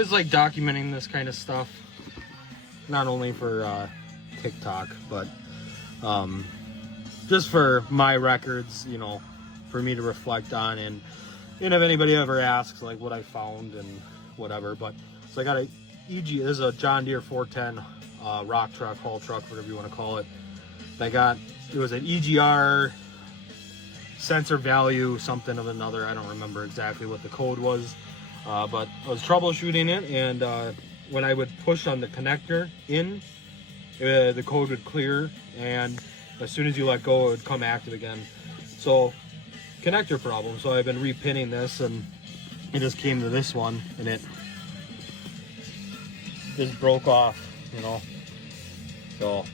always like documenting this kind of stuff, not only for TikTok, but just for my records, you know, for me to reflect on, and if anybody ever asks like what I found and whatever. But so I got a this is a John Deere 410 rock truck, haul truck, whatever you want to call it. It was an EGR sensor value something of another. I don't remember exactly what the code was, but I was troubleshooting it, and when I would push on the connector in, the code would clear, and as soon as you let go, it would come active again. So connector problem. So I've been repinning this, and it just came to this one, and it just broke off, you know. So